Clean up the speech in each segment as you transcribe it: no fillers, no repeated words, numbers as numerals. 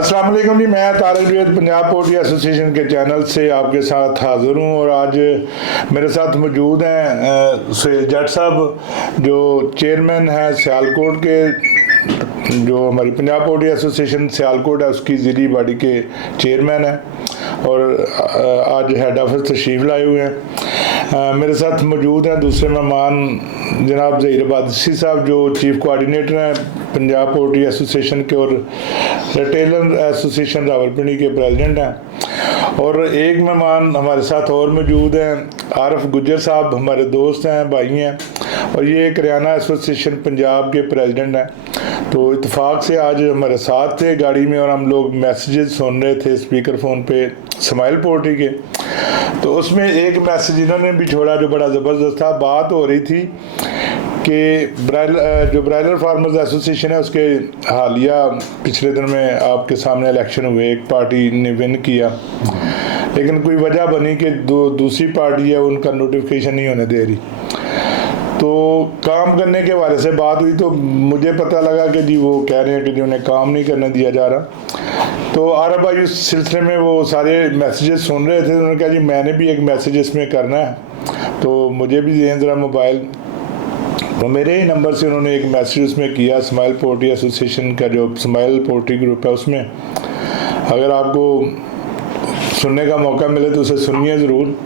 अस्सलाम वालेकुम जी, मैं तारिक रियाज पंजाब पोल्ट्री एसोसिएशन के चैनल से आपके साथ हाज़िर हूँ और आज मेरे साथ मौजूद हैं सुहेल जट साहब जो चेयरमैन हैं सियालकोट के, जो हमारी पंजाब पोल्ट्री एसोसिएशन सियालकोट है उसकी ज़िली बॉडी के चेयरमैन हैं और आज हेड ऑफिस तशरीफ़ लाए हुए हैं। मेरे साथ मौजूद हैं दूसरे मेहमान जनाब ज़हीर बादशी साहब जो चीफ कोऑर्डिनेटर हैं पंजाब पोल्ट्री एसोसिएशन के और रिटेलर एसोसिएशन रावलपिंडी के प्रेसिडेंट हैं। और एक मेहमान हमारे साथ और मौजूद हैं आरिफ गुज्जर साहब, हमारे दोस्त हैं, भाई हैं और ये करियाना एसोसिएशन पंजाब के प्रेसिडेंट हैं। तो इत्तेफाक से आज हमारे साथ थे गाड़ी में और हम लोग मैसेजेस सुन रहे थे स्पीकर फ़ोन पे स्माइल पोल्ट्री के, तो उसमें एक मैसेज इन्होंने भी छोड़ा जो बड़ा ज़बरदस्त था। बात हो रही थी कि जो ब्रायलर फार्मर्स एसोसिएशन है उसके हालिया पिछले दिन में आपके सामने इलेक्शन हुए, एक पार्टी ने विन किया लेकिन कोई वजह बनी कि दूसरी पार्टी है उनका नोटिफिकेशन नहीं होने दे रही। तो काम करने के हवाले से बात हुई तो मुझे पता लगा कि जी वो कह रहे हैं कि जी उन्हें काम नहीं करने दिया जा रहा। तो आरब भाई उस सिलसिले में वो सारे मैसेजेस सुन रहे थे, उन्होंने कहा जी मैंने भी एक मैसेज इसमें करना है, तो मुझे भी दें ज़रा मोबाइल। तो मेरे ही नंबर से उन्होंने एक मैसेज उसमें किया स्माइल पोल्ट्री एसोसिएशन का जो स्माइल पोल्ट्री ग्रुप है उसमें, अगर आपको सुनने का मौका मिले तो उसे सुनिए ज़रूर।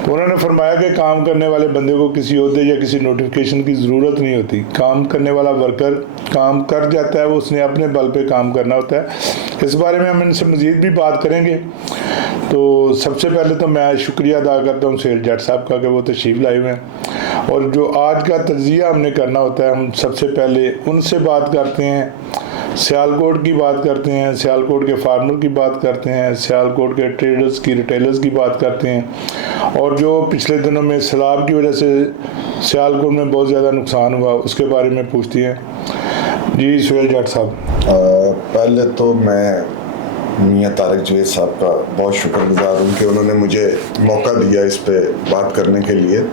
तो उन्होंने फरमाया कि काम करने वाले बंदे को किसी ओहदे या किसी नोटिफिकेशन की ज़रूरत नहीं होती, काम करने वाला वर्कर काम कर जाता है, वो उसने अपने बल पे काम करना होता है। इस बारे में हम इनसे मज़ीद भी बात करेंगे। तो सबसे पहले तो मैं शुक्रिया अदा करता हूँ सुहेल जट साहब का कि वो तशरीफ़ लाए हुए हैं और जो आज का तज्ज़िया हमने करना होता है हम सबसे पहले उनसे बात करते हैं, सियालकोट की बात करते हैं, सियालकोट के फार्मर की बात करते हैं, सियालकोट के ट्रेडर्स की रिटेलर्स की बात करते हैं और जो पिछले दिनों में सैलाब की वजह से सियालकोट में बहुत ज़्यादा नुकसान हुआ उसके बारे में पूछती हैं। जी सुहेल जट साहब। पहले तो मैं मियाँ तारिक जवेद साहब का बहुत शुक्रगुजार हूँ कि उन्होंने मुझे मौका दिया इस पे बात करने के लिए।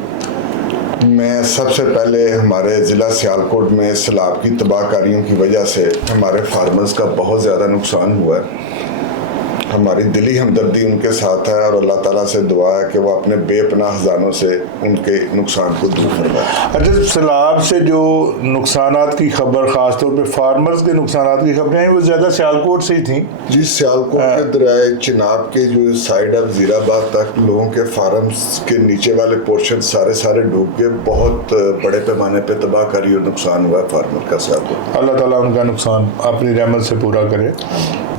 मैं सबसे पहले हमारे ज़िला सियालकोट में सैलाब की तबाहकारियों की वजह से हमारे फार्मर्स का बहुत ज़्यादा नुकसान हुआ है। हमारी दिली हमदर्दी उनके साथ है और अल्लाह ताला से दुआ है कि वो अपने बेपनाह खजानों से उनके नुकसान को दूर फरमाए। अच्छा, सैलाब से जो नुकसानात की खबर ख़ास तौर पे फार्मर्स के नुकसानात की खबरें हैं वो ज़्यादा सियालकोट से ही थी। जी, सियालकोट के दरियाए चिनाब के जो साइड ऑफ ज़ीराबाद तक लोगों के फार्म्स के नीचे वाले पोर्शन सारे डूब गए। बहुत बड़े पैमाने पे तबाहकारी और नुकसान हुआ है फार्मर का सियालकोट। अल्लाह ताला उनका नुकसान अपनी रहमत से पूरा करे।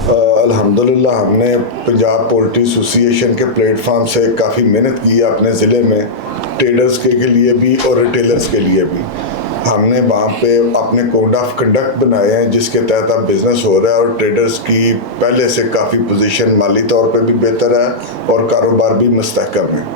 अल्हम्दुलिल्लाह हमने पंजाब पोल्ट्री एसोसिएशन के प्लेटफॉर्म से काफ़ी मेहनत की है अपने ज़िले में, ट्रेडर्स के लिए भी और रिटेलर्स के लिए भी। हमने वहाँ पे अपने कोड ऑफ कंडक्ट बनाए हैं जिसके तहत अब बिज़नेस हो रहा है और ट्रेडर्स की पहले से काफ़ी पोजीशन माली तौर पे भी बेहतर है और कारोबार भी मुस्तहकम है।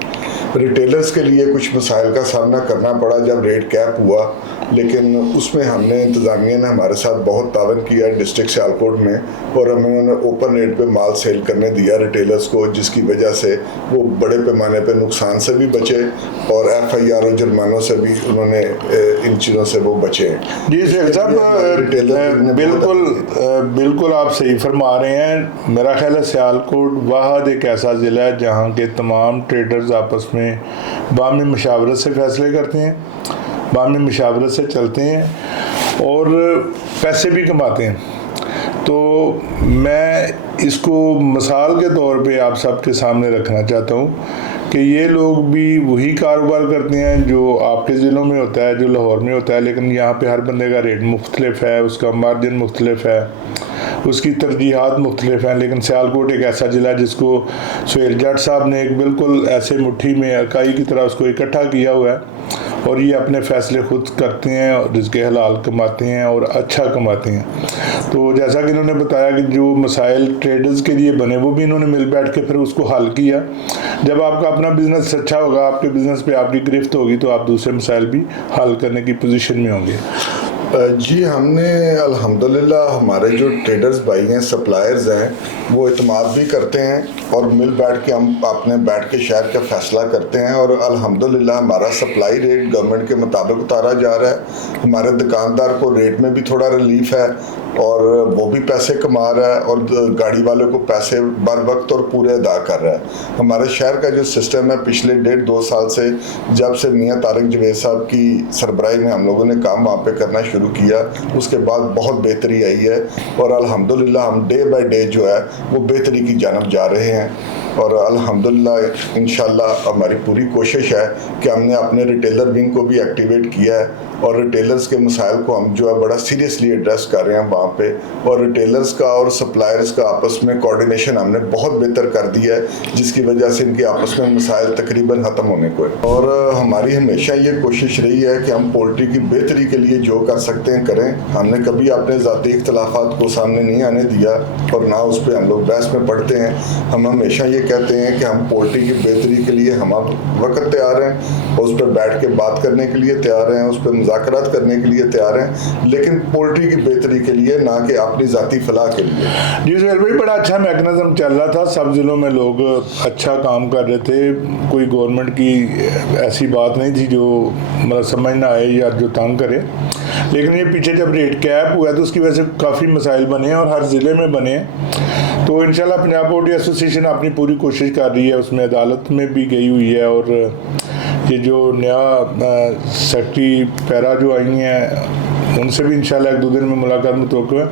रिटेलर्स के लिए कुछ मसाइल का सामना करना पड़ा जब रेट कैप हुआ, लेकिन उसमें हमने इंतज़ामिया ने हमारे साथ बहुत तावन किया डिस्ट्रिक्ट सियालकोट में और हमें उन्होंने ओपन रेट पे माल सेल करने दिया रिटेलर्स को, जिसकी वजह से वो बड़े पैमाने पे नुकसान से भी बचे और FIR और जुर्मानों से भी उन्होंने इन चीज़ों से वो बचे। जी साहब, बिल्कुल आप सही फरमा रहे हैं। मेरा ख्याल है सियालकोट वाहद एक ऐसा ज़िला है जहाँ के तमाम ट्रेडर्स आपस में बामी मशावरत से फ़ैसले करते हैं, बामी मशावरत से चलते हैं और पैसे भी कमाते हैं। तो मैं इसको मिसाल के तौर पे आप सबके सामने रखना चाहता हूँ कि ये लोग भी वही कारोबार करते हैं जो आपके ज़िलों में होता है, जो लाहौर में होता है, लेकिन यहाँ पे हर बंदे का रेट मुख्तलिफ है, उसका मार्जिन मुख्तलिफ है, उसकी तरजीहात मुख्तलिफ हैं। लेकिन सियालकोट एक ऐसा ज़िला है जिसको सुहेल जट साहब ने एक बिल्कुल ऐसे मुट्ठी में इकाई की तरह उसको इकट्ठा किया हुआ है और ये अपने फ़ैसले खुद करते हैं और जिसके हलाल कमाते हैं और अच्छा कमाते हैं। तो जैसा कि इन्होंने बताया कि जो मसाइल ट्रेडर्स के लिए बने वो भी इन्होंने मिल बैठ के फिर उसको हल किया। जब आपका अपना बिज़नेस अच्छा होगा, आपके बिज़नेस पे आपकी गिरफ्त होगी तो आप दूसरे मसाइल भी हल करने की पोजीशन में होंगे। जी, हमने अल्हम्दुलिल्लाह हमारे जो ट्रेडर्स भाई हैं, सप्लायर्स हैं, वो इत्माद भी करते हैं और मिल बैठ के हम अपने बैठ के शहर का फ़ैसला करते हैं और अल्हम्दुलिल्लाह हमारा सप्लाई रेट गवर्नमेंट के मुताबिक उतारा जा रहा है। हमारे दुकानदार को रेट में भी थोड़ा रिलीफ है اور وہ بھی پیسے کما رہا ہے اور گاڑی والے کو پیسے بر وقت اور پورے ادا کر رہا ہے۔ ہمارے شہر کا جو سسٹم ہے پچھلے 1.5-2 سال سے جب سے میاں طارق جوید صاحب کی سربراہی میں ہم لوگوں نے کام وہاں پہ کرنا شروع کیا، اس کے بعد بہت بہتری آئی ہے اور الحمدللہ ہم ڈے بائی ڈے جو ہے وہ بہتری کی جانب جا رہے ہیں، اور الحمدللہ انشاءاللہ ہماری پوری کوشش ہے کہ ہم نے اپنے ریٹیلر ونگ کو بھی ایکٹیویٹ کیا ہے اور ریٹیلرز کے مسائل کو ہم جو ہے بڑا سیریسلی ایڈریس کر رہے ہیں وہاں پہ، اور ریٹیلرز کا اور سپلائرز کا آپس میں کوارڈینیشن ہم نے بہت بہتر کر دیا ہے، جس کی وجہ سے ان کے آپس میں مسائل تقریباً ختم ہونے کو ہے۔ اور ہماری ہمیشہ یہ کوشش رہی ہے کہ ہم پولٹری کی بہتری کے لیے جو کر سکتے ہیں کریں۔ ہم نے کبھی اپنے ذاتی اختلافات کو سامنے نہیں آنے دیا اور نہ اس پہ ہم لوگ بحث میں پڑھتے ہیں۔ ہم ہمیشہ یہ کہتے ہیں کہ ہم پولٹری کی بہتری کے لیے ہم اب وقت تیار ہیں، اس پہ بیٹھ کے بات کرنے کے لیے تیار ہیں، اس پہ مذاکرات کرنے کے لیے تیار ہیں، لیکن پولٹری کی بہتری کے لیے، نہ کہ اپنی ذاتی فلاح کے لیے۔ جی سہیل بھائی، بڑا اچھا میکنزم چل رہا تھا، سب ضلعوں میں لوگ اچھا کام کر رہے تھے، کوئی گورنمنٹ کی ایسی بات نہیں تھی جو مطلب سمجھ نہ آئے یا جو تنگ کرے، لیکن یہ پیچھے جب ریٹ کیپ ہوا ہے تو اس کی وجہ سے کافی مسائل بنے ہیں اور ہر ضلع میں بنے ہیں۔ تو انشاءاللہ پنجاب پولٹری ایسوسی ایشن اپنی پوری کوشش کر رہی ہے، اس میں عدالت میں بھی گئی ہوئی ہے، اور یہ جو نیا سیکٹری پیرا جو آئی ہیں ان سے بھی انشاءاللہ 1-2 دن میں ملاقات متوقع ہے۔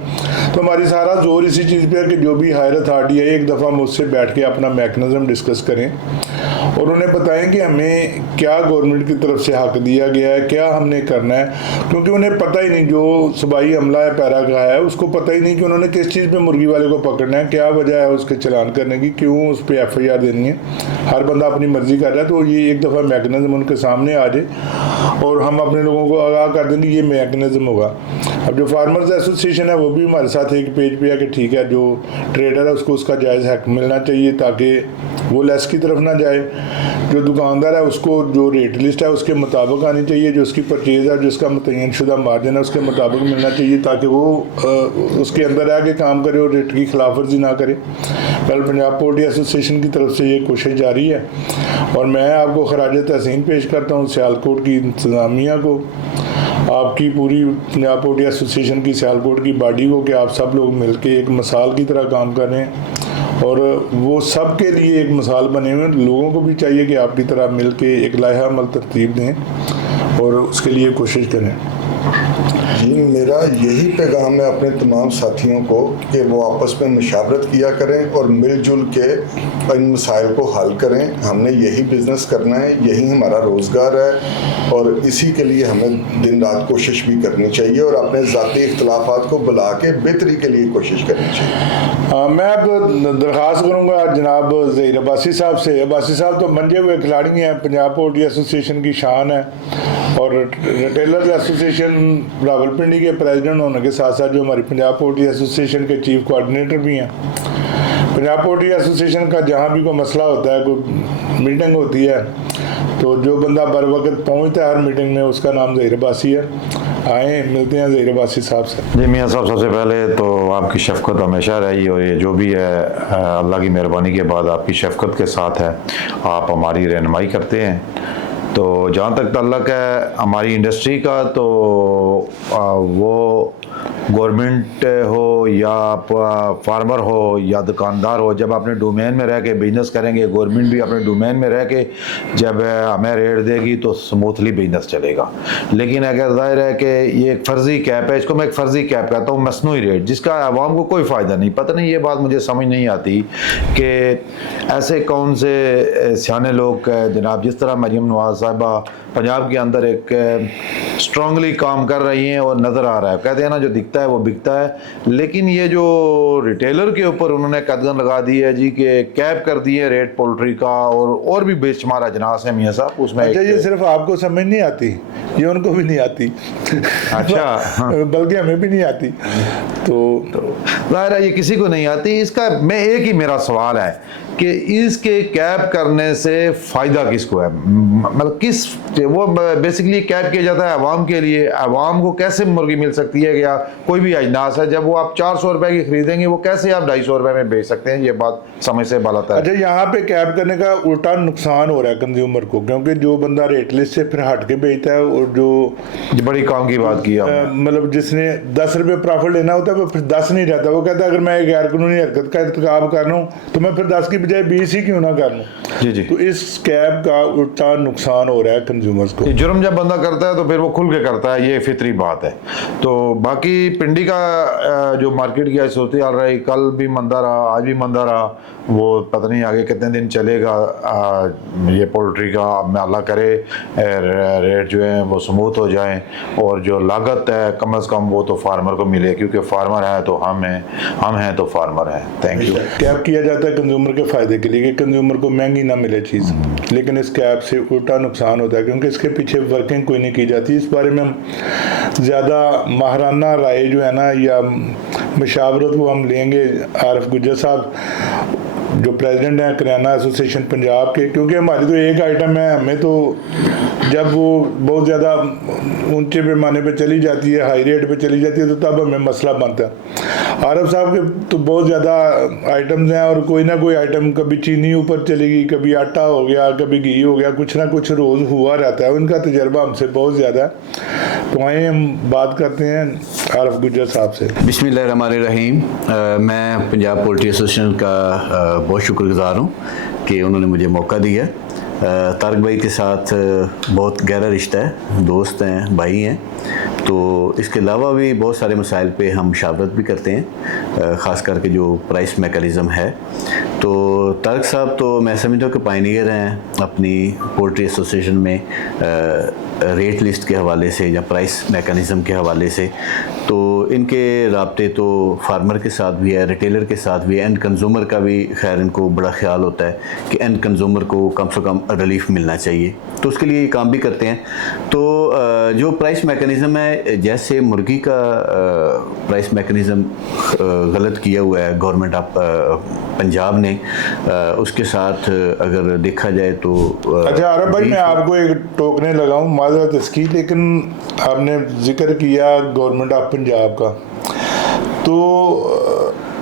تو ہماری سارا زور اسی چیز پہ ہے کہ جو بھی ہائر اتھارٹی ہے ایک دفعہ مجھ سے بیٹھ کے اپنا میکنزم ڈسکس کریں اور انہیں بتائیں کہ ہمیں کیا گورنمنٹ کی طرف سے حق دیا گیا ہے، کیا ہم نے کرنا ہے، کیونکہ انہیں پتہ ہی نہیں، جو صوبائی عملہ ہے پیرا کا ہے اس کو پتہ ہی نہیں کہ انہوں نے کس چیز پہ مرغی والے کو پکڑنا ہے، کیا وجہ ہے اس کے چلان کرنے کی، کیوں اس پہ FIR دینی ہے۔ ہر بندہ اپنی مرضی کر رہا ہے، تو یہ ایک دفعہ میکنزم ان کے سامنے آ جائے اور ہم اپنے لوگوں کو آگاہ کر دیں کہ یہ میکنزم ہوگا۔ اب جو فارمرز ایسوسی ایشن ہے وہ بھی ہمارے ساتھ ایک پیج پہ ہے کہ ٹھیک ہے، جو ٹریڈر ہے اس کو اس کا جائز حق ملنا چاہیے تاکہ وہ لیس کی طرف نہ جائے، جو دکاندار ہے اس کو جو ریٹ لسٹ ہے اس کے مطابق آنی چاہیے، جو اس کی پرچیز ہے جس کا متعین شدہ مارجن ہے اس کے مطابق ملنا چاہیے تاکہ وہ اس کے اندر رہ کے کام کرے اور ریٹ کی خلاف ورزی نہ کرے۔ کل پنجاب پولٹری ایسوسی ایشن کی طرف سے یہ کوشش جاری ہے اور میں آپ کو خراج تحسین پیش کرتا ہوں سیالکوٹ کی انتظامیہ کو، آپ کی پوری پنجاب پولٹری ایسوسی ایشن کی سیالکوٹ کی باڈی کو، کہ آپ سب لوگ مل کے ایک مثال کی طرح کام کر رہے ہیں اور وہ سب کے لیے ایک مثال بنے ہوئے ہیں۔ لوگوں کو بھی چاہیے کہ آپ کی طرح مل کے ایک لائحہ عمل ترتیب دیں اور اس کے لیے کوشش کریں۔ جی، میرا یہی پیغام ہے اپنے تمام ساتھیوں کو کہ وہ آپس میں مشاورت کیا کریں اور مل جل کے ان مسائل کو حل کریں۔ ہم نے یہی بزنس کرنا ہے، یہی ہمارا روزگار ہے اور اسی کے لیے ہمیں دن رات کوشش بھی کرنی چاہیے اور اپنے ذاتی اختلافات کو بلا کے بہتری کے لیے کوشش کرنی چاہیے۔ میں اب درخواست کروں گا جناب ظہیر عباسی صاحب سے۔ عباسی صاحب تو منجے ہوئے کھلاڑی ہیں، پنجاب پولٹری ایسوسی ایشن کی شان ہے اور ریٹیلرز ایسوسی ایشن راولپنڈی کے پریزیڈنٹ ہونے کے ساتھ ساتھ جو ہماری پنجاب پولٹری ایسوسی ایشن کے چیف کوآرڈینیٹر بھی ہیں۔ پنجاب پولٹری ایسوسی ایشن کا جہاں بھی کوئی مسئلہ ہوتا ہے، کوئی میٹنگ ہوتی ہے، تو جو بندہ بر وقت پہنچتا ہے ہر میٹنگ میں اس کا نام ظہیر عباسی ہے۔ آئیں ملتے ہیں ظہیر عباسی صاحب سے۔ جی میاں صاحب، سب سے پہلے تو آپ کی شفقت ہمیشہ رہی اور یہ جو بھی ہے اللہ کی مہربانی کے بعد آپ کی شفقت کے ساتھ ہے، آپ ہماری رہنمائی کرتے ہیں۔ تو جہاں تک تعلق ہے ہماری انڈسٹری کا، تو وہ گورنمنٹ ہو یا فارمر ہو یا دکاندار ہو، جب اپنے ڈومین میں رہ کے بزنس کریں گے، گورنمنٹ بھی اپنے ڈومین میں رہ کے جب ہمیں ریٹ دے گی تو سموتھلی بزنس چلے گا۔ لیکن اگر ظاہر ہے کہ یہ ایک فرضی کیپ ہے، اس کو میں ایک فرضی کیپ کہتا ہوں، مصنوعی ریٹ، جس کا عوام کو کوئی فائدہ نہیں، پتہ نہیں، یہ بات مجھے سمجھ نہیں آتی کہ ایسے کون سے سیانے لوگ جناب، جس طرح مریم نواز صاحبہ پنجاب کے اندر ایک اسٹرانگلی کام کر رہی ہیں اور نظر آ رہا ہے، کہتے ہیں نا جو دکھتا ہے وہ بکتا ہے، لیکن یہ جو ریٹیلر کے اوپر انہوں نے قدغن لگا دی ہے جی کہ کیپ کر دی ہے ریٹ پولٹری کا، اور بھی بے شمار اجناس ہیں میاں صاحب اس میں۔ اچھا، یہ صرف آپ کو سمجھ نہیں آتی، یہ ان کو بھی نہیں آتی، اچھا بلکہ ہمیں بھی نہیں آتی، تو ظاہر ہے یہ کسی کو نہیں آتی۔ اس کا میں ایک ہی میرا سوال ہے کہ اس کے کیپ کرنے سے فائدہ کس کو ہے؟ मतलब किस वो बेसिकली कैद किया जाता है अवाम के लिए, अवाम को कैसे मुर्गी मिल सकती है, या कोई भी अजनास है जब वो आप 400 रुपए की खरीदेंगे वो कैसे आप 250 रुपए में बेच सकते हैं, ये बात समझ से बाहर है। अच्छा, यहाँ पे कैप करने का उल्टा नुकसान हो रहा है कंज्यूमर को, क्योंकि जो बंदा रेट लिस्ट से फिर हट के बेचता है और जो बड़ी काम की बात की आपने। मतलब जिसने 10 रुपए प्रॉफिट लेना होता है वो फिर 10 नहीं रहता, वो कहता है अगर मैं एक गैर कानूनी हरकत का इर्तिकाब कर रहा हूँ तो मैं फिर 10 की बजाय 20 ही क्यों ना कर लूँ। जी जी, तो इस कैप का उल्टा नुकसान हो रहा है कंज्यूमर्स को। ये जुर्म जब बंदा करता है तो फिर वो खुल के करता है, ये फितरी बात है। तो बाकी पिंडी का जो मार्केट की सूरत हाल रही, कल भी मंदा रहा, आज भी मंदा रहा, वो पता नहीं आगे कितने दिन चलेगा ये पोल्ट्री का। मैं अल्लाह करे रेट जो है वो स्मूथ हो जाए और जो लागत है कम से कम वो तो फार्मर को मिले, क्योंकि फार्मर है तो हम हैं तो फार्मर हैं। Thank you. कैप किया जाता है कंज्यूमर के फायदे के लिए कि कंज्यूमर को महंगी ना मिले चीज़, लेकिन इस कैप से उल्टा नुकसान होता है क्योंकि इसके पीछे वर्किंग कोई नहीं की जाती। इस बारे में हम ज़्यादा माहराना राय जो है ना या मशावरत वो हम लेंगे आरिफ गुज्जर साहब जो प्रेसिडेंट हैं करियाना एसोसिएशन पंजाब के, क्योंकि हमारी तो एक आइटम है, हमें तो जब वो बहुत ज़्यादा ऊंचे पैमाने पे चली जाती है, हाई रेट पे चली जाती है, तो तब हमें मसला बनता है। आरिफ साहब के तो बहुत ज़्यादा आइटम्स हैं और कोई ना कोई आइटम कभी चीनी ऊपर चलेगी, कभी आटा हो गया, कभी घी हो गया, कुछ ना कुछ रोज़ हुआ रहता है। उनका तजर्बा हमसे बहुत ज़्यादा है। तो आइए हम बात करते हैं आरिफ गुज्जर साहब से। बिस्मिल्लाहिर्रहमानिर्रहीम। मैं पंजाब पोल्ट्री एसोसिएशन का बहुत शुक्रगुजार हूँ कि उन्होंने मुझे मौका दिया। तारक भाई के साथ बहुत गहरा रिश्ता है, दोस्त हैं, भाई हैं। तो इसके अलावा भी बहुत सारे मसाइल पे हम मुशावरत भी करते हैं, ख़ास करके जो प्राइस मैकेनिज़्म है। तो तारक साहब तो मैं समझता हूँ कि पायनियर हैं अपनी पोल्ट्री एसोसिएशन में रेट लिस्ट के हवाले से या प्राइस मैकेनिज़्म के हवाले से। तो इनके राब्ते तो फार्मर के साथ भी है, रिटेलर के साथ भी है, एंड कंज्यूमर का भी खैर इनको बड़ा ख्याल होता है कि एंड कंज्यूमर को कम से कम रिलीफ मिलना चाहिए, तो उसके लिए ये काम भी करते हैं। तो जो प्राइस मैकेनिज़्म है, जैसे मुर्गी का प्राइस मैकेनिज़्म गलत किया हुआ है गवर्नमेंट ऑफ पंजाब ने, उसके साथ अगर देखा जाए तो अच्छा आरिफ भाई, मैं आपको एक टोकने लगा हूँ, माजरत इसकी, लेकिन आपने जिक्र किया गवर्नमेंट ऑफ पंजाब का, तो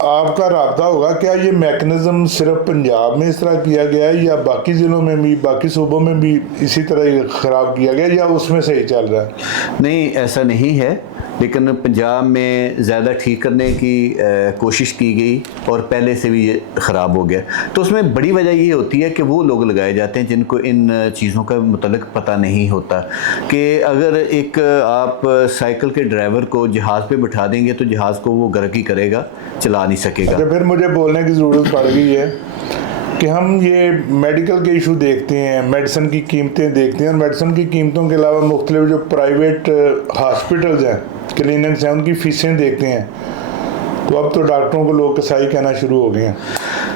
आपका राब्ता होगा क्या ये मैकेनिज़्म सिर्फ पंजाब में इस तरह किया गया है या बाकी ज़िलों में भी, बाकी सूबों में भी इसी तरह ख़राब किया गया या उसमें सही चल रहा है? नहीं, ऐसा नहीं है, लेकिन पंजाब में ज़्यादा ठीक करने की कोशिश की गई और पहले से भी ये ख़राब हो गया। तो उसमें बड़ी वजह ये होती है कि वो लोग लगाए जाते हैं जिनको इन चीज़ों का मुतल्लिक़ पता नहीं होता कि अगर एक आप साइकिल के ड्राइवर को जहाज़ पे बिठा देंगे तो जहाज़ को वो गर्की करेगा, चला नहीं सकेगा। अच्छा, फिर मुझे बोलने की ज़रूरत पड़ गई है कि हम ये मेडिकल के इशू देखते हैं, मेडिसिन की कीमतें देखते हैं, और मेडिसिन की कीमतों के अलावा मुख्तलिफ जो प्राइवेट हॉस्पिटल्स हैं, क्लिनिक्स हैं, उनकी फ़ीसें देखते हैं। तो अब तो डॉक्टरों को लोग कसाई कहना शुरू हो गए हैं।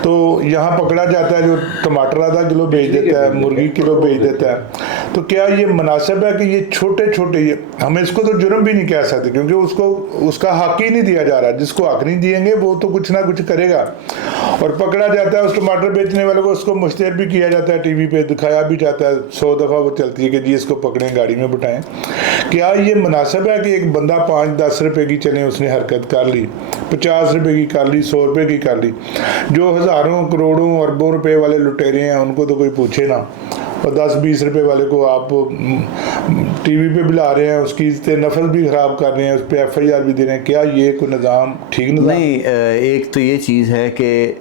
तो यहाँ पकड़ा जाता है जो टमाटर आधा किलो बेच देता है, मुर्गी किलो बेच देता है। तो क्या ये मुनासिब है कि ये छोटे छोटे, हम इसको तो जुर्म भी नहीं कह सकते क्योंकि उसको उसका हक ही नहीं दिया जा रहा। जिसको हक नहीं दिएंगे वो तो कुछ ना कुछ करेगा, और पकड़ा जाता है उस टमाटर बेचने वाले को, उसको मुश्तहर भी किया जाता है, टीवी पे दिखाया भी जाता है, 100 दफ़ा वो चलती है कि जी इसको पकड़ें, गाड़ी में बिठाएं। क्या ये मुनासिब है कि एक बंदा 5-10 रुपए की चले उसने हरकत कर ली, 50 रुपए की कर ली, 100 रुपए की कर ली, जो हज़ारों करोड़ों अरबों रुपए वाले लुटेरे हैं उनको तो कोई पूछे ना, और 10-20 रुपए वाले को आप टीवी पे भी ला रहे हैं, उसकी नफल भी ख़राब कर रहे हैं, उस पर FIR भी दे रहे हैं। क्या ये कोई निज़ाम ठीक नहीं? एक तो ये चीज़ है कि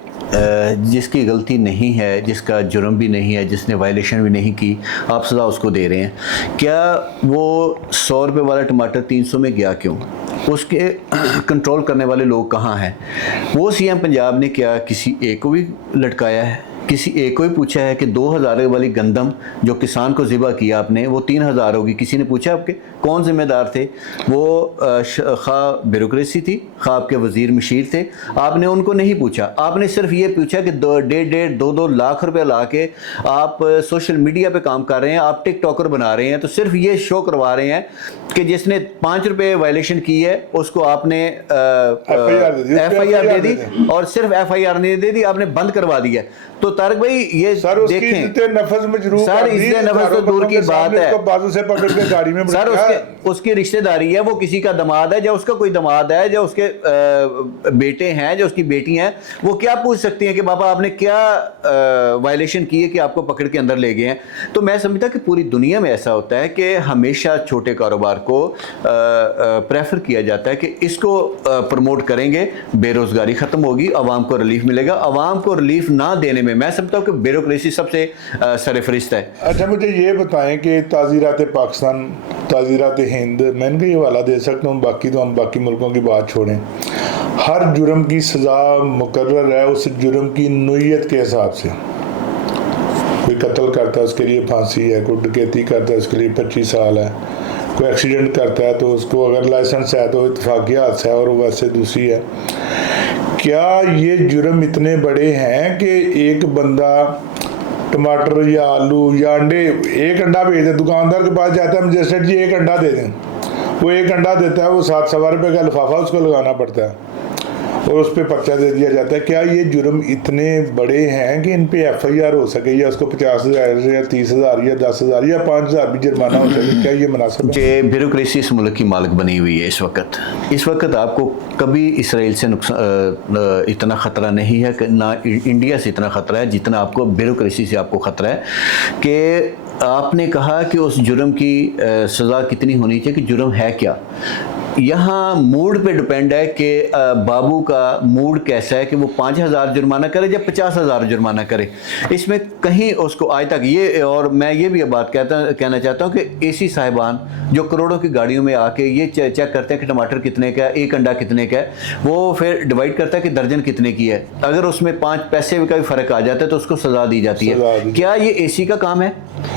जिसकी गलती नहीं है, जिसका जुर्म भी नहीं है, जिसने वायलेशन भी नहीं की, आप सज़ा उसको दे रहे हैं। क्या वो 100 रुपये वाला टमाटर 300 में गया क्यों? उसके कंट्रोल करने वाले लोग कहाँ हैं? वो CM पंजाब ने क्या किसी एक को भी लटकाया है? किसी एक को ही पूछा है कि 2000 वाली गंदम जो किसान को ज़िबा किया आपने वो 3000 होगी? किसी ने पूछा आपके? कौन जिम्मेदार थे? वो खा ब्यूरोक्रेसी थी, खा आपके वज़ीर मशीर थे, आपने उनको नहीं पूछा। आपने सिर्फ ये पूछा कि 1.5-2 लाख रुपए ला के आप सोशल मीडिया पे काम कर रहे हैं, आप टिकटॉकर बना रहे हैं, तो सिर्फ ये शो करवा रहे हैं कि जिसने 5 रुपये वायलेशन की है उसको आपने FIR दे दी, और सिर्फ FIR नहीं दे दी, आपने बंद करवा दिया। तो तारक भाई ये सर उसकी देखें इज्जत नफस मजरूह सर, कर दी, इज्जत नफस तो चारों दूर की बंदों के बात सामने है। उसको बाजू से पकड़ के गाड़ी में सर बिठाया। उसकी रिश्तेदारी है, वो किसी का दामाद है, या उसका कोई दामाद है, या उसके बेटे हैं, जो उसकी बेटी हैं, वो क्या पूछ सकती हैं कि बाबा आपने क्या वायलेशन की है कि आपको पकड़ के अंदर ले गए हैं। तो मैं समझता कि पूरी दुनिया में ऐसा होता है कि हमेशा छोटे कारोबार को प्रेफर किया जाता है कि इसको प्रमोट करेंगे, बेरोजगारी खत्म होगी, आवाम को रिलीफ मिलेगा। आवाम को रिलीफ ना देने में मैं समझता हूँ कि ब्यूरोक्रेसी सबसे सरफरिस्त है। अच्छा मुझे ये बताएं कि ताज़ीरात पाकिस्तान, ताज़ीरात हिंद, मैं इनका ये हवाला दे सकता हूँ, बाकी तो हम बाकी मुल्कों की बात छोड़ें। हर जुर्म की सज़ा मुकर्रर है उस जुर्म की नोयत के हिसाब से। कोई कत्ल करता है उसके लिए फांसी है, कोई डकैती करता है उसके लिए 25 साल है, कोई एक्सीडेंट करता है तो उसको अगर लाइसेंस है तो इत्तफाक़ी हादसा है और वैसे दूसरी है। क्या ये जुर्म इतने बड़े हैं कि एक बंदा टमाटर या आलू या अंडे, एक अंडा भेज दे, दुकानदार के पास जाता है मजिस्ट्रेट जी एक अंडा दे दें, वो एक अंडा देता है, वो 7 रुपये का लिफाफा उसको लगाना पड़ता है और उस पर पर्चा दे दिया जाता है। क्या ये जुर्म इतने बड़े हैं कि इन पे FIR हो सके, या उसको 50,000 या 30,000 या 10,000 या 5,000 भी जुर्माना हो सके? क्या ये मुनासिब है? जे ब्यूरोक्रेसी इस मुल्क की मालिक बनी हुई है इस वक्त आपको कभी इसराइल से इतना ख़तरा नहीं है कि ना इंडिया से इतना ख़तरा है जितना आपको ब्यूरोक्रेसी से आपको ख़तरा है। कि आपने कहा कि उस जुर्म की सज़ा कितनी होनी चाहिए, कि जुर्म है क्या। यहाँ मूड पे डिपेंड है कि बाबू का मूड कैसा है कि वो 5,000 जुर्माना करे या 50,000 जुर्माना करे। इसमें कहीं उसको आज तक ये, और मैं ये भी बात कहना चाहता हूँ कि AC साहिबान जो करोड़ों की गाड़ियों में आके ये चेक करते हैं कि टमाटर कितने का है, एक अंडा कितने का है, वो फिर डिवाइड करता है कि दर्जन कितने की है। अगर उसमें 5 पैसे का भी फ़र्क आ जाता है तो उसको सज़ा दी जाती है। क्या ये AC का काम है?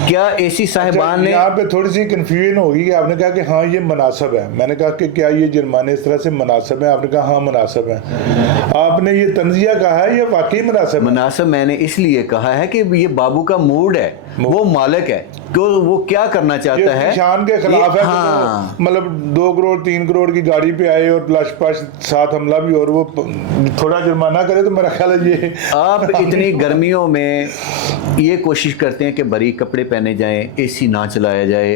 क्या AC साहिबान ने, यहाँ पे थोड़ी सी कंफ्यूजन होगी कि आपने कहा कि हाँ ये मुनासिब है, मैंने कहा कि क्या ये जुर्माने इस तरह से मुनासिब है, आपने कहा हाँ मुनासिब है। आपने ये तंजिया कहा है, ये वाकई मुनासिब है? मुनासिब मैंने इसलिए कहा है कि ये बाबू का मूड है, वो मालिक है, तो वो क्या करना चाहता है, शान के खिलाफ है। हाँ। मतलब 2 करोड़ 3 करोड़ की गाड़ी पे आए और लशपश साथ हमला भी और वो थोड़ा जुर्माना करे तो मेरा ख्याल है ये आप इतनी गर्मियों में ये कोशिश करते हैं कि बरी कपड़े पहने जाएं, AC ना चलाया जाए।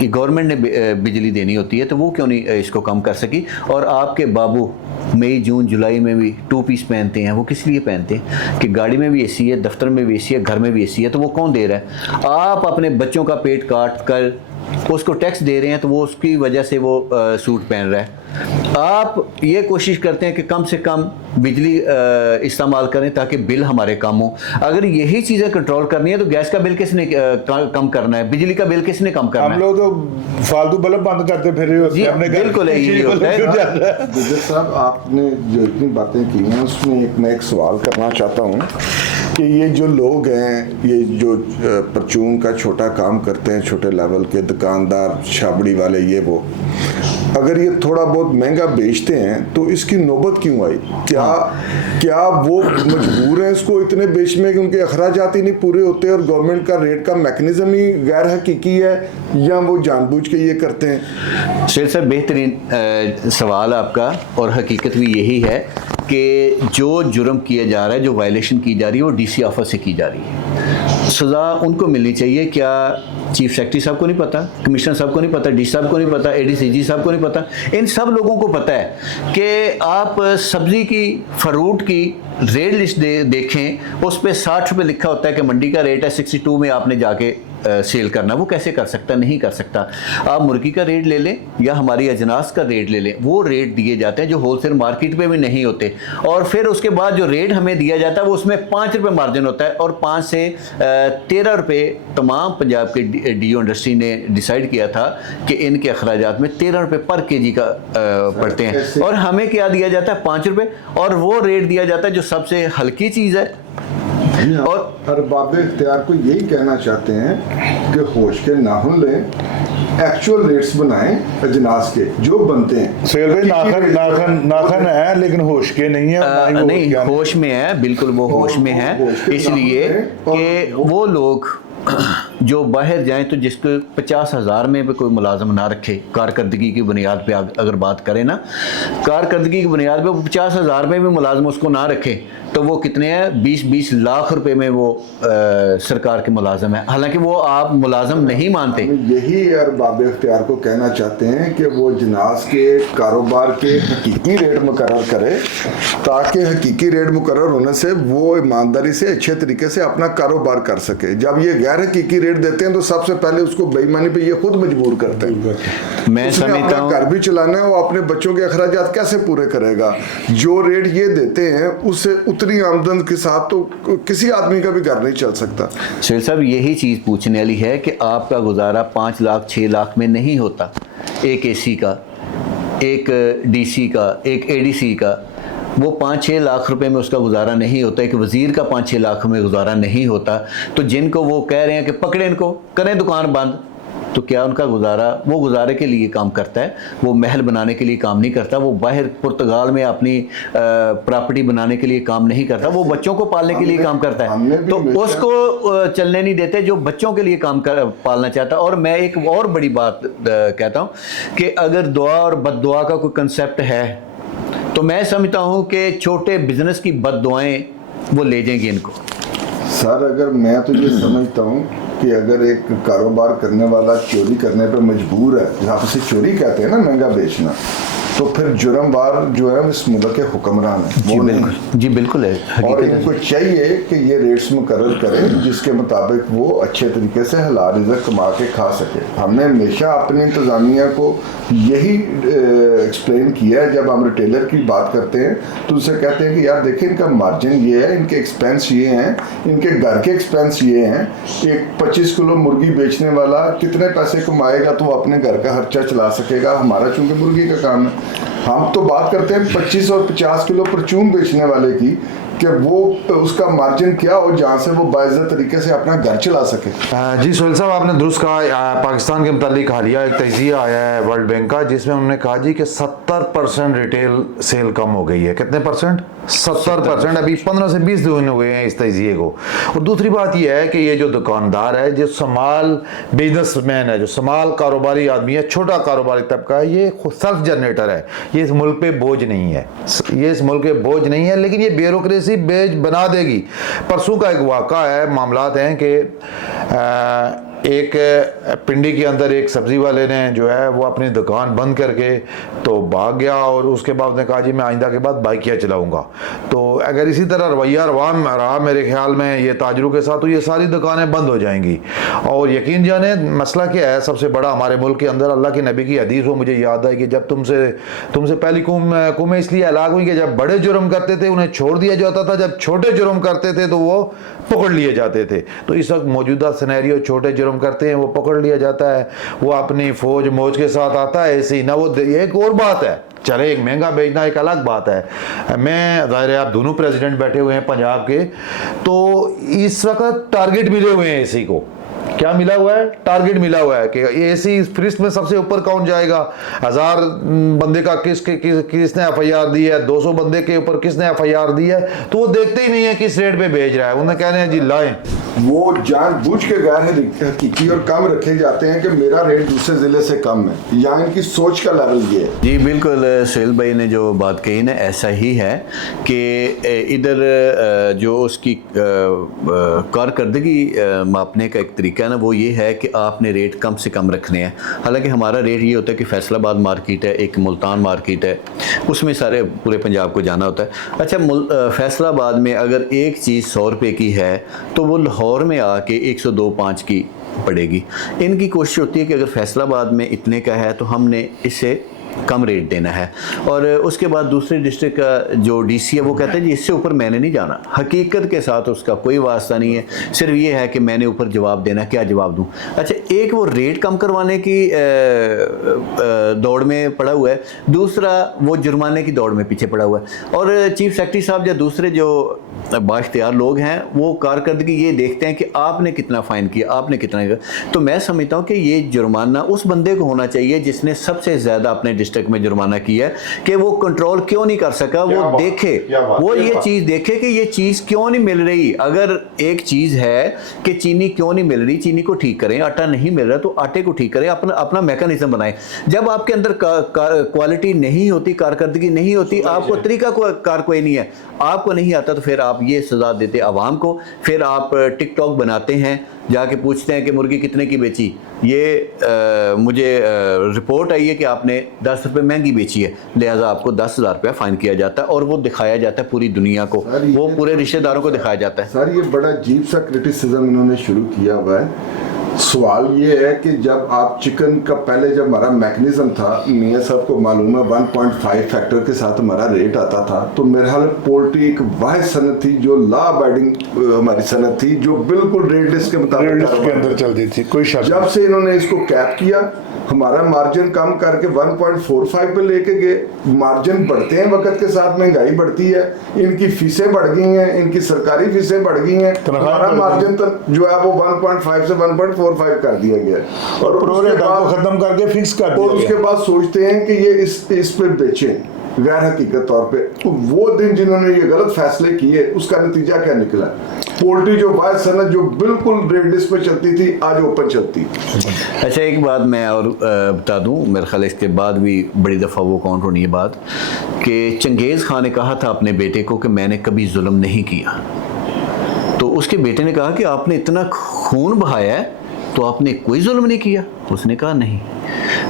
ये गवर्नमेंट ने बिजली देनी होती है तो वो क्यों नहीं इसको कम कर सकी। और आपके बाबू मई जून जुलाई में भी 2 पीस पहनते हैं, वो किस लिए पहनते हैं कि गाड़ी में भी AC है, दफ्तर में भी AC है, घर में भी AC है, तो वो कौन दे रहा है? आप अपने बच्चों का पेट काट कर उसको टैक्स दे रहे हैं तो वो उसकी वजह से वो सूट पहन रहा है। आप ये कोशिश करते हैं कि कम से कम बिजली इस्तेमाल करें ताकि बिल हमारे कम हो। अगर यही चीज़ें कंट्रोल करनी है तो गैस का बिल किसने कम करना है, बिजली का बिल किसने कम करना है? हम लोग तो फालतू बल्ब बंद करते फिर बिल्कुल यही होता है। गुजर साहब, आपने जो इतनी बातें की हैं उसमें मैं एक सवाल करना चाहता हूँ कि ये जो लोग हैं, ये जो परचून का छोटा काम करते हैं, छोटे लेवल के दुकानदार, छाबड़ी वाले, ये वो, अगर ये थोड़ा बहुत महंगा बेचते हैं तो इसकी नौबत क्यों आई? क्या वो मजबूर हैं इसको इतने बेचने में कि उनके अखराजात ही नहीं पूरे होते और गवर्नमेंट का रेट का मैकेनिज्म ही गैर हकीकी है, या वो जानबूझ के ये करते हैं? शेर साहब, बेहतरीन सवाल आपका, और हकीकत भी यही है कि जो जुर्म किया जा रहा है, जो वायलेशन की जा रही है, वो DC ऑफिस से की जा रही है। सज़ा उनको मिलनी चाहिए। क्या चीफ सेक्रेटरी साहब को नहीं पता, कमिश्नर साहब को नहीं पता, DC साहब को नहीं पता, ADCG साहब को नहीं पता? इन सब लोगों को पता है कि आप सब्ज़ी की, फ्रूट की रेट लिस्ट देखें, उस पर 60 रुपये लिखा होता है कि मंडी का रेट है, 62 में आपने जाके सेल करना। वो कैसे कर सकता? नहीं कर सकता। आप मुर्गी का रेट ले लें या हमारी अजनास का रेट ले लें, वो रेट दिए जाते हैं जो होलसेल मार्केट में भी नहीं होते। और फिर उसके बाद जो रेट हमें दिया जाता है वो उसमें 5 रुपये मार्जिन होता है, और 5 से 13 रुपये तमाम पंजाब के DO इंडस्ट्री ने डिसाइड किया था कि इनके अखराजात में 13 रुपये पर kg का पड़ते हैं, और हमें क्या दिया जाता है? 5 रुपये, और वो रेट दिया जाता है जो सबसे हल्की चीज़ है। और अरबाब इख्तियार को यही कहना चाहते हैं कि होश के नाखून लें, एक्चुअल रेट्स बनाएं अजनास के जो बनते हैं। शेर भाई नाखन है लेकिन होश के नहीं है। नहीं, होश में है, बिल्कुल वो होश में है, इसलिए कि वो लोग जो बाहर जाएं तो जिसको 50,000 में भी कोई मुलाजम ना रखे, कारकर्दगी की बुनियाद पे अगर बात करें ना, कारकर्दगी की बुनियाद पे 50,000 में भी मुलाजम उसको ना रखे, تو وہ کتنے ہیں 20-20 لاکھ रुपए में वो सरकार के मुलाजिम है, हालांकि वो आप मुलाजिम नहीं मानते। यही अरबाब इख्तियार को कहना चाहते हैं कि वो जिनास के कारोबार के हकीकी रेट मुकर्रर करे, ताकि हकीकी रेट मुकर्रर होने से वो ईमानदारी से अच्छे तरीके से अपना कारोबार कर सके। जब ये गैर हकीकी रेट देते हैं तो सबसे पहले उसको बेईमानी पे ये खुद मजबूर करते हैं। मैं उसने समझता अपना हूँ घर भी चलाना है, वो अपने बच्चों के अखराजात कैसे पूरे करेगा? जो रेट ये देते हैं उससे उतनी आमदन के साथ तो किसी आदमी का भी घर नहीं चल सकता। सुहेल साहब, यही चीज़ पूछने वाली है कि आपका गुजारा 5 लाख 6 लाख में नहीं होता। एक एसी का, एक डीसी का, एक एडीसी का, वो 5-6 लाख रुपए में उसका गुजारा नहीं होता। एक वज़ीर का 5-6 लाख में गुजारा नहीं होता। तो जिनको वो कह रहे हैं कि पकड़े इनको, करें दुकान बंद, तो क्या उनका गुजारा, वो गुजारे के लिए काम करता है, वो महल बनाने के लिए काम नहीं करता, वो बाहर पुर्तगाल में अपनी प्रॉपर्टी बनाने के लिए काम नहीं करता, वो बच्चों को पालने के लिए काम करता है। तो उसको चलने नहीं देते जो बच्चों के लिए काम पालना चाहता। और मैं एक और बड़ी बात कहता हूँ कि अगर दुआ और बद्दुआ का कोई कंसेप्ट है तो मैं समझता हूँ कि छोटे बिजनेस की बद्दुआएं वो ले जाएंगी इनको। सर, अगर मैं तो ये समझता हूँ कि अगर एक कारोबार करने वाला चोरी करने पर मजबूर है, जहाँ से चोरी कहते हैं ना महंगा बेचना, तो फिर जुर्मवार जो है इस मुल्क के हुक्मरान है। जी बिल्कुल, जी बिल्कुल है। और इनको चाहिए कि ये रेट्स मुकर्रर करें जिसके मुताबिक वो अच्छे तरीके से हलाल रिज़्क कमा के खा सके। हमने हमेशा अपनी इंतज़ामिया को यही एक्सप्लेन किया है। जब हम रिटेलर की बात करते हैं तो उनसे कहते हैं कि यार देखिए, इनका मार्जिन ये है, इनके एक्सपेंस ये हैं, इनके घर के एक्सपेंस ये हैं। एक 25 किलो मुर्गी बेचने वाला कितने पैसे कमाएगा तो वो अपने घर का खर्चा चला सकेगा। हमारा चूँकि मुर्गी का काम है, हम तो बात करते हैं 25 और 50 किलो परचून बेचने वाले की, कि वो उसका मार्जिन क्या हो जहाँ से वो बाइज्जत तरीके से अपना घर चला सके। जी सुहेल साहब, आपने दुरुस्त कहा। पाकिस्तान के मुतालिक हालिया एक तजिया आया है वर्ल्ड बैंक का, जिसमें उन्होंने कहा जी कि 70% रिटेल सेल कम हो गई है। कितने परसेंट? 70%। अभी 15 से 20 दिन हो गए हैं इस तजिए को। और दूसरी बात यह है कि ये जो दुकानदार है, जो स्मॉल बिजनेसमैन है, जो स्मॉल कारोबारी आदमी है, छोटा कारोबारी तबका है, ये सेल्फ जनरेटर है, ये इस मुल्क पे बोझ नहीं है, ये इस मुल्क पे बोझ नहीं है, लेकिन ये ब्यूरोक्रेसी बेच बना देगी। परसों का एक वाक़ा है, मामलात हैं कि एक पिंडी के अंदर एक सब्ज़ी वाले ने जो है वो अपनी दुकान बंद करके तो भाग गया, और उसके बाद ने कहा जी मैं आइंदा के बाद बाइकिया चलाऊंगा। तो अगर इसी तरह रवैया रहा मेरे ख्याल में ये ताजरों के साथ, तो ये सारी दुकानें बंद हो जाएंगी। और यकीन जाने मसला क्या है सबसे बड़ा हमारे मुल्क के अंदर, अल्लाह के नबी की हदीस वो मुझे याद है कि जब तुमसे पहली कौमें इसलिए हलाक हुई कि जब बड़े जुर्म करते थे उन्हें छोड़ दिया जाता था, जब छोटे जुर्म करते थे तो वो पकड़ लिए जाते थे। तो इस वक्त मौजूदा सिनेरियो, छोटे जुर्म करते हैं वो पकड़ लिया जाता है, वो अपनी फौज मौज के साथ आता है ऐसे ही ना। वो एक और बात है, चले एक महंगा बेचना एक अलग बात है। मैं ज़ाहिर है आप दोनों प्रेसिडेंट बैठे हुए हैं पंजाब के, तो इस वक्त टारगेट मिले हुए हैं एसी को। क्या मिला हुआ है? टारगेट मिला हुआ है कि एसी फहरिस्त में सबसे ऊपर कौन जाएगा। 1000 बंदे का किसने FIR दी है, 200 बंदे के ऊपर किसने FIR दी है, तो वो देखते ही नहीं है किस रेट पे भेज रहा है। उन्हें कह रहे हैं जी लाएं। वो जानबूझ के गैर हकीकी और कम रखे जाते हैं कि मेरा रेट दूसरे ज़िले से कम है, यहाँ इनकी सोच का लेवल ये है। जी बिल्कुल, सुहेल भाई ने जो बात कही ना, ऐसा ही है कि इधर जो उसकी कारकर्दगी मापने का एक तरीका है ना, वो ये है कि आपने रेट कम से कम रखने हैं। हालांकि हमारा रेट ये होता है कि फैसलाबाद मार्केट है, एक मुल्तान मार्केट है, उसमें सारे पूरे पंजाब को जाना होता है। अच्छा, फैसलाबाद में अगर एक चीज़ 100 रुपये की है तो वो लाहौर में आके 102.5 की पड़ेगी। इनकी कोशिश होती है कि अगर फैसलाबाद में इतने का है तो हमने इससे कम रेट देना है। और उसके बाद दूसरे डिस्ट्रिक्ट का जो DC है वो कहते हैं जी इससे ऊपर मैंने नहीं जाना। हकीकत के साथ उसका कोई वास्ता नहीं है, सिर्फ ये है कि मैंने ऊपर जवाब देना, क्या जवाब दूं। अच्छा, एक वो रेट कम करवाने की दौड़ में पड़ा हुआ है, दूसरा वो जुर्माने की दौड़ में पीछे पड़ा हुआ है। और चीफ सेक्रेटरी साहब या दूसरे जो बाइख्तियार लोग हैं वो कारकर्दगी ये देखते हैं कि आपने कितना फ़ाइन किया, आपने कितना किया। तो मैं समझता हूँ कि ये जुर्माना उस बंदे को होना चाहिए जिसने सबसे ज़्यादा अपने डिस्ट्रिक्ट में जुर्माना किया है कि वो कंट्रोल क्यों नहीं कर सका, वो देखे, वो ये चीज़ देखे कि ये चीज़ क्यों नहीं मिल रही। अगर एक चीज़ है कि चीनी क्यों नहीं मिल रही, चीनी को ठीक करें, आटा नहीं मिल रहा तो आटे को ठीक करें, अपना मैकेनिज्म बनाएं। जब आपके अंदर क्वालिटी नहीं होती, कारकर्दगी नहीं होती, आपको तरीका कार कोई नहीं है, आपको नहीं आता, तो फिर आप ये सजा देते आवाम को। फिर आप टिकटॉक बनाते हैं, जाके पूछते हैं कि मुर्गी कितने की बेची, ये मुझे रिपोर्ट आई है कि आपने 10 रुपये महंगी बेची है, लिहाजा आपको 10,000 रुपया फाइन किया जाता है, और वो दिखाया जाता है पूरी दुनिया को, वो पूरे रिश्तेदारों को दिखाया जाता है। सर ये बड़ा अजीब सा क्रिटिसिज्म इन्होंने शुरू किया हुआ है। सवाल ये है कि जब आप चिकन का पहले जब हमारा मैकेनिज्म था, मियाँ साहब को मालूम है 1.5 फैक्टर के साथ हमारा रेट आता था, तो मेरे ख्याल पोल्ट्री एक वाहिद सनत थी जो लॉ अबाइडिंग हमारी सनत थी, जो बिल्कुल रेट लिस्ट के मुताबिक के अंदर चलती थी, कोई शक। जब से इन्होंने इसको कैप किया, हमारा मार्जिन कम करके 1.45 पे लेके गए। मार्जिन बढ़ते हैं वक्त के साथ, महंगाई बढ़ती है, इनकी फीसें बढ़ गई हैं, इनकी सरकारी फीसें बढ़ गई हैं, हमारा मार्जिन तक जो है वो 1.5 से 1.45 कर दिया गया, और खत्म करके फिक्स कर दिया। और उसके बाद सोचते हैं कि ये इस पे बेचें गैर हकीकत तौर पे। तो वो दिन जिन्होंने ये गलत फैसले किए, उसका नतीजा क्या निकला? पोल्ट्री जो बाहर सनत जो बिल्कुल रेड लिस्ट पे चलती थी, आज ओपन चलती। अच्छा, एक बात मैं और बता दूं, मेरे ख्याल इसके बाद भी बड़ी दफ़ा वो काउंट होनी है बात, कि चंगेज़ खान ने कहा था अपने बेटे को कि मैंने कभी जुल्म नहीं किया, तो उसके बेटे ने कहा कि आपने इतना खून बहाया है तो आपने कोई जुल्म नहीं किया। उसने कहा नहीं,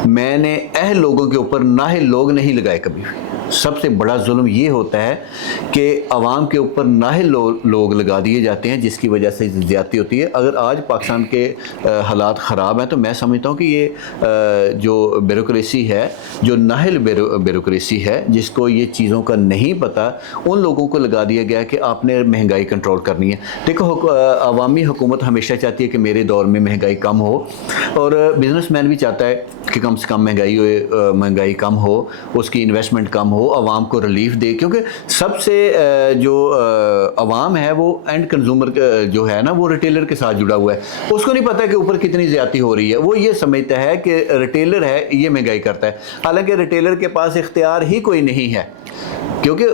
मैंने अहल लोगों के ऊपर नाअहल लोग नहीं लगाए कभी भी। सबसे बड़ा जुल्म ये होता है कि आवाम के ऊपर नाअहल लोग लगा दिए जाते हैं, जिसकी वजह से ज़्यादती होती है। अगर आज पाकिस्तान के हालात ख़राब हैं तो मैं समझता हूँ कि ये जो ब्यूरोक्रेसी है, जो नाअहल ब्यूरोक्रेसी है, जिसको ये चीज़ों का नहीं पता, उन लोगों को लगा दिया गया कि आपने महंगाई कंट्रोल करनी है। देखो, अवामी हुकूमत हमेशा चाहती है कि मेरे दौर में महंगाई कम हो, और बिजनेसमैन भी चाहता है कि कम से कम महंगाई कम हो, उसकी इन्वेस्टमेंट कम हो, आवाम को रिलीफ दे, क्योंकि सबसे जो आवाम है वो एंड कंज्यूमर जो है ना, वो रिटेलर के साथ जुड़ा हुआ है। उसको नहीं पता कि ऊपर कितनी ज़्यादती हो रही है, वो ये समझता है कि रिटेलर है ये महंगाई करता है, हालांकि रिटेलर के पास इख्तियार ही कोई नहीं है, क्योंकि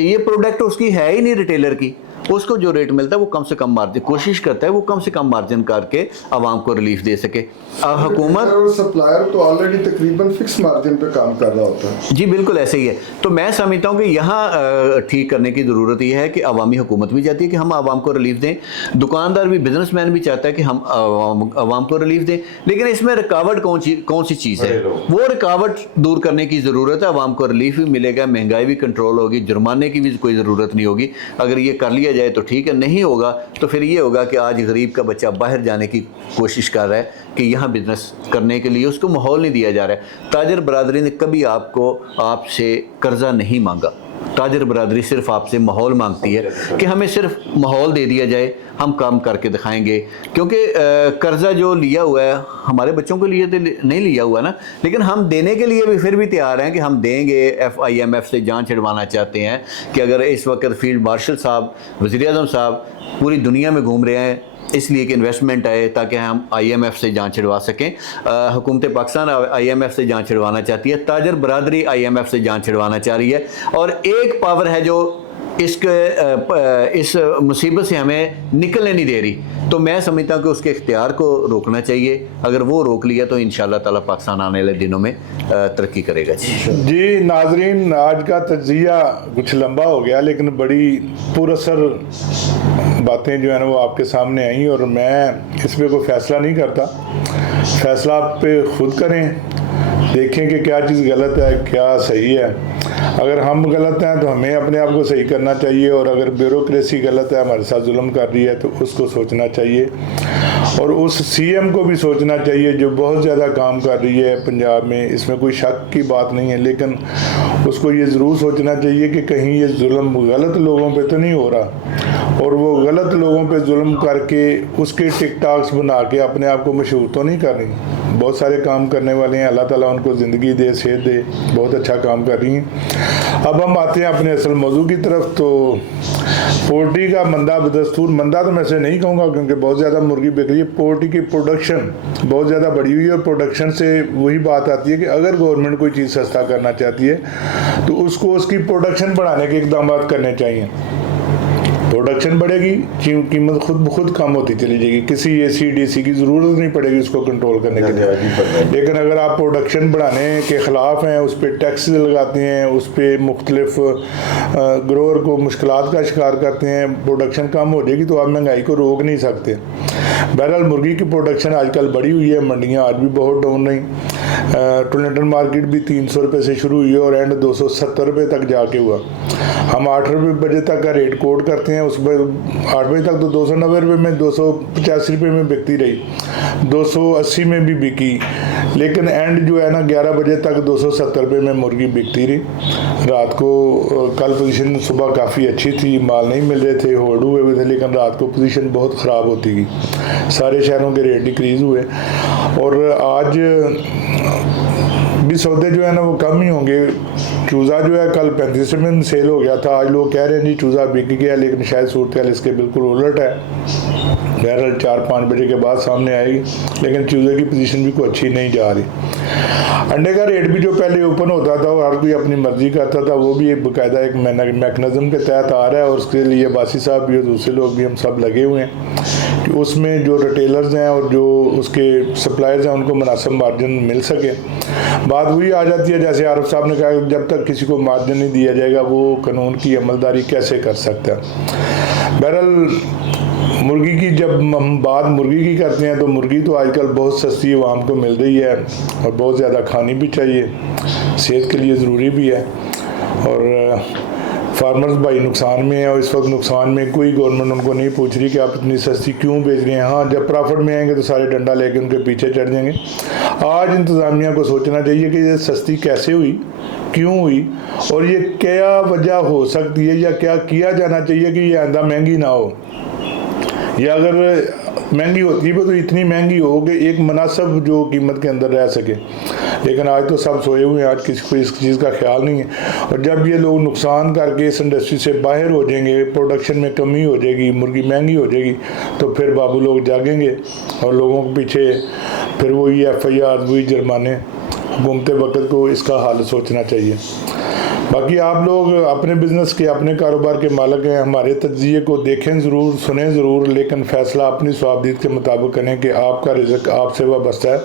ये प्रोडक्ट उसकी है ही नहीं रिटेलर की। उसको जो रेट मिलता है वो कम से कम मार्जिन, कोशिश करता है वो कम से कम मार्जिन करके आवाम को रिलीफ दे सके। हुकूमत और सप्लायर तो ऑलरेडी तकरीबन फिक्स मार्जिन पे काम कर रहा होता है। जी बिल्कुल ऐसे ही है। तो मैं समझता हूँ कि यहाँ ठीक करने की ज़रूरत ये है कि अवामी हुकूमत भी चाहती है कि हम आवाम को रिलीफ दें, दुकानदार भी, बिजनेसमैन भी चाहता है कि हम आवाम को रिलीफ दें, लेकिन इसमें रुकावट कौन सी चीज़ है, वो रुकावट दूर करने की ज़रूरत है। आवाम को रिलीफ भी मिलेगा, महंगाई भी कंट्रोल होगी, जुर्माने की भी कोई ज़रूरत नहीं होगी। अगर ये कर लिया जाए तो ठीक है, नहीं होगा तो फिर ये होगा कि आज गरीब का बच्चा बाहर जाने की कोशिश कर रहा है कि यहाँ बिजनेस करने के लिए उसको माहौल नहीं दिया जा रहा है। ताजर बरादरी ने कभी आपसे कर्जा नहीं मांगा, ताजर बरादरी सिर्फ आपसे माहौल मांगती है कि हमें सिर्फ माहौल दे दिया जाए, हम काम करके दिखाएंगे। क्योंकि कर्जा जो लिया हुआ है हमारे बच्चों के लिए तो नहीं लिया हुआ ना, लेकिन हम देने के लिए भी फिर भी तैयार हैं कि हम देंगे। IMF से जान छिड़वाना चाहते हैं कि अगर इस वक्त फील्ड मार्शल साहब, वज़ीर-ए-आज़म साहब पूरी दुनिया में घूम रहे हैं इसलिए कि इन्वेस्टमेंट आए ताकि हम IMF से जान छिड़वा सकें। हुकूमत पाकिस्तान IMF से जान छिड़वाना चाहती है, ताजर बरादरी IMF से जान छिड़वाना चाह रही है, और एक पावर है जो इस मुसीबत से हमें निकलने नहीं दे रही। तो मैं समझता हूँ कि उसके इख्तियार को रोकना चाहिए। अगर वो रोक लिया तो इंशाअल्लाह ताला पाकिस्तान आने वाले दिनों में तरक्की करेगा। जी नाजरीन, आज का तजिया कुछ लंबा हो गया, लेकिन बड़ी पुरअसर बातें जो है ना वो आपके सामने आई, और मैं इस पर कोई फ़ैसला नहीं करता। फ़ैसला आप पे खुद करें, देखें कि क्या चीज़ गलत है क्या सही है। अगर हम गलत हैं तो हमें अपने आप को सही करना चाहिए, और अगर ब्यूरोक्रेसी गलत है, हमारे साथ जुल्म कर रही है, तो उसको सोचना चाहिए, और उस CM को भी सोचना चाहिए जो बहुत ज़्यादा काम कर रही है पंजाब में। इसमें कोई शक की बात नहीं है, लेकिन उसको ये ज़रूर सोचना चाहिए कि कहीं ये जुल्म गलत लोगों पे तो नहीं हो रहा, اور وہ غلط لوگوں پہ ظلم کر کے اس کے ٹک ٹاکس بنا کے اپنے آپ کو مشہور تو نہیں کر رہی. بہت سارے کام کرنے والے ہیں, اللہ تعالیٰ ان کو زندگی دے, صحت دے, بہت اچھا کام کر رہی ہیں. اب ہم آتے ہیں اپنے اصل موضوع کی طرف. تو پولٹری کا مندہ بدستور, مندہ تو میں سے نہیں کہوں گا کیونکہ بہت زیادہ مرغی بک رہی ہے. پولٹری کی پروڈکشن بہت زیادہ بڑھی ہوئی ہے, اور پروڈکشن سے وہی بات آتی ہے کہ اگر گورنمنٹ کوئی چیز سستا کرنا چاہتی ہے تو اس کو اس کی پروڈکشن بڑھانے کے اقدامات کرنے چاہیے. پروڈکشن بڑھے گی, قیمت خود بخود کم ہوتی چلی جائے گی, کسی اے سی ڈی سی کی ضرورت نہیں پڑے گی اس کو کنٹرول کرنے کے لیے. لیکن اگر آپ پروڈکشن بڑھانے کے خلاف ہیں, اس پہ ٹیکس لگاتے ہیں, اس پہ مختلف گروور کو مشکلات کا شکار کرتے ہیں, پروڈکشن کم ہو جائے گی تو آپ مہنگائی کو روک نہیں سکتے. بہرحال مرغی کی پروڈکشن آج کل بڑھی ہوئی ہے, منڈیاں آج بھی بہت ڈاؤن رہیں. ٹورنٹن مارکیٹ بھی 300 روپے سے شروع ہوئی ہے اور اینڈ 270 روپے تک جا کے ہوا. ہم 8 بجے تک کا ریٹ کوٹ کرتے ہیں, اس پہ 8 بجے تک تو 290 روپے میں, 285 روپے میں بکتی رہی, 280 میں بھی بکی, لیکن اینڈ جو ہے نا 11 بجے تک 270 روپے میں مرغی بکتی رہی. رات کو کل پوزیشن صبح کافی اچھی تھی, مال نہیں مل رہے تھے, ہولڈ ہوئے ہوئے تھے, لیکن رات کو پوزیشن بہت خراب ہوتی گئی, سارے شہروں کے ریٹ ڈیکریز ہوئے. اور آج بھی سودے جو ہے نا وہ کم ہی ہوں گے. چوزا جو ہے کل 35 روپے میں سیل ہو گیا تھا, آج لوگ کہہ رہے ہیں جی چوزا بک گیا, لیکن شاید صورتحال اس کے بالکل الٹ ہے. بہرحال 4-5 بجے کے بعد سامنے آئے گی, لیکن چوزے کی پوزیشن بھی کوئی اچھی نہیں جا رہی. انڈے کا ریٹ بھی جو پہلے اوپن ہوتا تھا اور ہر کوئی اپنی مرضی کرتا تھا, وہ بھی ایک باقاعدہ ایک میکنزم کے تحت آ رہا ہے, اور اس کے لیے باسی صاحب بھی اور دوسرے لوگ بھی ہم سب لگے ہوئے ہیں کہ اس میں جو ریٹیلرز ہیں اور جو اس کے سپلائرز ہیں ان کو مناسب مارجن مل سکے. بات وہی آ جاتی ہے جیسے عارف صاحب نے کہا کہ جب تک کسی کو مارجن نہیں دیا جائے گا وہ قانون کی عملداری کیسے کر سکتا ہے. بہرحال مرغی کی جب ہم بات مرغی کی کرتے ہیں تو مرغی تو آج کل بہت سستی عوام کو مل رہی ہے, اور بہت زیادہ کھانی بھی چاہیے, صحت کے لیے ضروری بھی ہے. اور فارمرز بھائی نقصان میں ہیں, اور اس وقت نقصان میں کوئی گورنمنٹ ان کو نہیں پوچھ رہی کہ آپ اتنی سستی کیوں بیچ رہے ہیں. ہاں جب پرافٹ میں آئیں گے تو سارے ڈنڈا لے کے ان کے پیچھے چڑھ جائیں گے. آج انتظامیہ کو سوچنا چاہیے کہ یہ سستی کیسے ہوئی, کیوں ہوئی, اور یہ کیا وجہ ہو سکتی ہے, یا کیا کیا جانا چاہیے کہ یہ آئندہ مہنگی نہ ہو, یا اگر مہنگی ہوتی ہے تو اتنی مہنگی ہو کہ ایک مناسب جو قیمت کے اندر رہ سکے. لیکن آج تو سب سوئے ہوئے ہیں, آج کسی کو اس چیز کا خیال نہیں ہے. اور جب یہ لوگ نقصان کر کے اس انڈسٹری سے باہر ہو جائیں گے, پروڈکشن میں کمی ہو جائے گی, مرغی مہنگی ہو جائے گی, تو پھر بابو لوگ جاگیں گے اور لوگوں کے پیچھے پھر وہی FIR, وہی جرمانے. حکومت وقت کو اس کا حال سوچنا چاہیے. باقی آپ لوگ اپنے بزنس کے, اپنے کاروبار کے مالک ہیں. ہمارے تجزیے کو دیکھیں ضرور, سنیں ضرور, لیکن فیصلہ اپنی صوابدید کے مطابق کریں کہ آپ کا رزق آپ سے وابستہ ہے.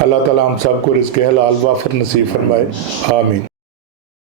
اللہ تعالیٰ ہم سب کو رزق حلال وافر نصیب فرمائے. آمین.